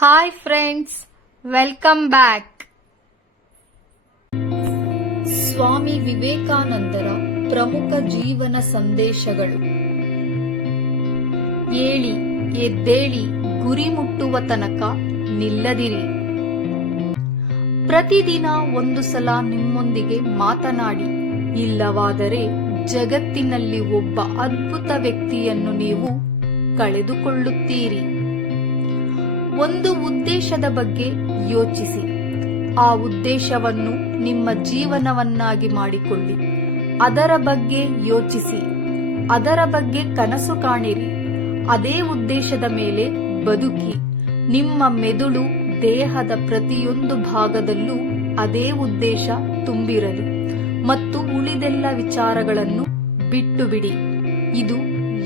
Hi friends welcome back Swami ವಿವೇಕಾನಂದರ ಪ್ರಮುಖ ಜೀವನ ಸಂದೇಶಗಳು. ಏಳಿ, ಎದ್ದೇಳಿ, ಗುರಿ ಮುಟ್ಟುವ ತನಕ ನಿಲ್ಲದಿರಿ. ಪ್ರತಿದಿನ ಒಂದು ಸಲ ನಿಮ್ಮೊಂದಿಗೆ ಮಾತನಾಡಿ, ಇಲ್ಲವಾದರೆ ಜಗತ್ತಿನಲ್ಲಿ ಒಬ್ಬ ಅದ್ಭುತ ವ್ಯಕ್ತಿಯನ್ನು ನೀವು ಕಳೆದುಕೊಳ್ಳುತ್ತೀರಿ. ಒಂದು ಉದ್ದೇಶದ ಬಗ್ಗೆ ಯೋಚಿಸಿ. ಆ ಉದ್ದೇಶವನ್ನು ನಿಮ್ಮ ಜೀವನವನ್ನಾಗಿ ಮಾಡಿಕೊಳ್ಳಿ. ಅದರ ಬಗ್ಗೆ ಯೋಚಿಸಿ. ಅದರ ಬಗ್ಗೆ ಕನಸು ಕಾಣಿರಿ. ಅದೇ ಉದ್ದೇಶದ ಮೇಲೆ ಬದುಕಿ. ನಿಮ್ಮ ಮೆದುಳು ದೇಹದ ಪ್ರತಿಯೊಂದು ಭಾಗದಲ್ಲೂ ಅದೇ ಉದ್ದೇಶ ತುಂಬಿರಲಿ. ಮತ್ತು ಉಳಿದೆಲ್ಲ ವಿಚಾರಗಳನ್ನು ಬಿಟ್ಟು ಬಿಡಿ ಇದು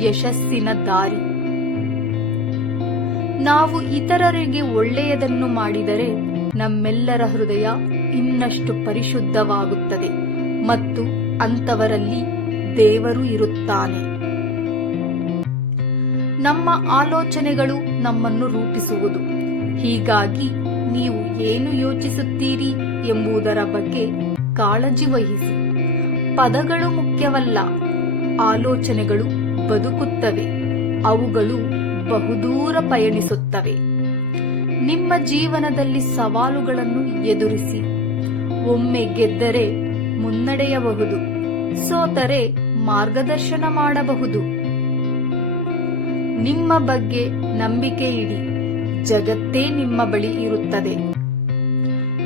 ಯಶಸ್ಸಿನ ದಾರಿ. ನಾವು ಇತರರಿಗೆ ಒಳ್ಳೆಯದನ್ನು ಮಾಡಿದರೆ ನಮ್ಮೆಲ್ಲರ ಹೃದಯ ಇನ್ನಷ್ಟು ಪರಿಶುದ್ಧವಾಗುತ್ತದೆ ಮತ್ತು ಅಂತವರಲ್ಲಿ ದೇವರು ಇರುತ್ತಾನೆ. ನಮ್ಮ ಆಲೋಚನೆಗಳು ನಮ್ಮನ್ನು ರೂಪಿಸುವುದು. ಹೀಗಾಗಿ ನೀವು ಏನು ಯೋಚಿಸುತ್ತೀರಿ ಎಂಬುದರ ಬಗ್ಗೆ ಕಾಳಜಿ ವಹಿಸಿ. ಪದಗಳು ಮುಖ್ಯವಲ್ಲ, ಆಲೋಚನೆಗಳು ಬದುಕುತ್ತವೆ, ಅವುಗಳು ಬಹುದೂರ ಪಯಣಿಸುತ್ತವೆ. ನಿಮ್ಮ ಜೀವನದಲ್ಲಿ ಸವಾಲುಗಳನ್ನು ಎದುರಿಸಿ. ಒಮ್ಮೆ ಗೆದ್ದರೆ ಮುನ್ನಡೆಯಬಹುದು. ಸೋತರೆ ಮಾರ್ಗದರ್ಶನ ಮಾಡಬಹುದು. ನಿಮ್ಮ ಬಗ್ಗೆ ನಂಬಿಕೆ ಇಡಿ. ಜಗತ್ತೇ ನಿಮ್ಮ ಬಳಿ ಇರುತ್ತದೆ.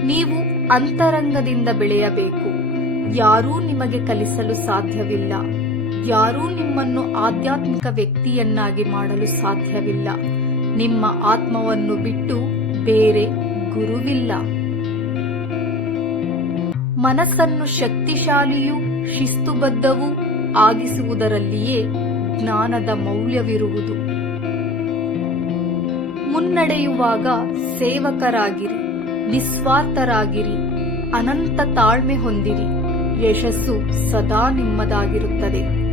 ನೀವು ಅಂತರಂಗದಿಂದ ಬೆಳೆಯಬೇಕು. ಯಾರೂ ನಿಮಗೆ ಕಲಿಸಲು ಸಾಧ್ಯವಿಲ್ಲ. ಯಾರೂ ನಿಮ್ಮನ್ನು ಆಧ್ಯಾತ್ಮಿಕ ವ್ಯಕ್ತಿಯನ್ನಾಗಿ ಮಾಡಲು ಸಾಧ್ಯವಿಲ್ಲ. ನಿಮ್ಮ ಆತ್ಮವನ್ನು ಬಿಟ್ಟು ಬೇರೆ ಗುರುವಿಲ್ಲ. ಮನಸ್ಸನ್ನು ಶಕ್ತಿಶಾಲಿಯೂ ಶಿಸ್ತುಬದ್ಧವೂ ಆಗಿಸುವುದರಲ್ಲಿಯೇ ಜ್ಞಾನದ ಮೌಲ್ಯವಿರುವುದು. ಮುನ್ನಡೆಯುವಾಗ ಸೇವಕರಾಗಿರಿ, ನಿಸ್ವಾರ್ಥರಾಗಿರಿ, ಅನಂತ ತಾಳ್ಮೆ ಹೊಂದಿರಿ. ಯಶಸ್ಸು ಸದಾ ನಿಮ್ಮದಾಗಿರುತ್ತದೆ.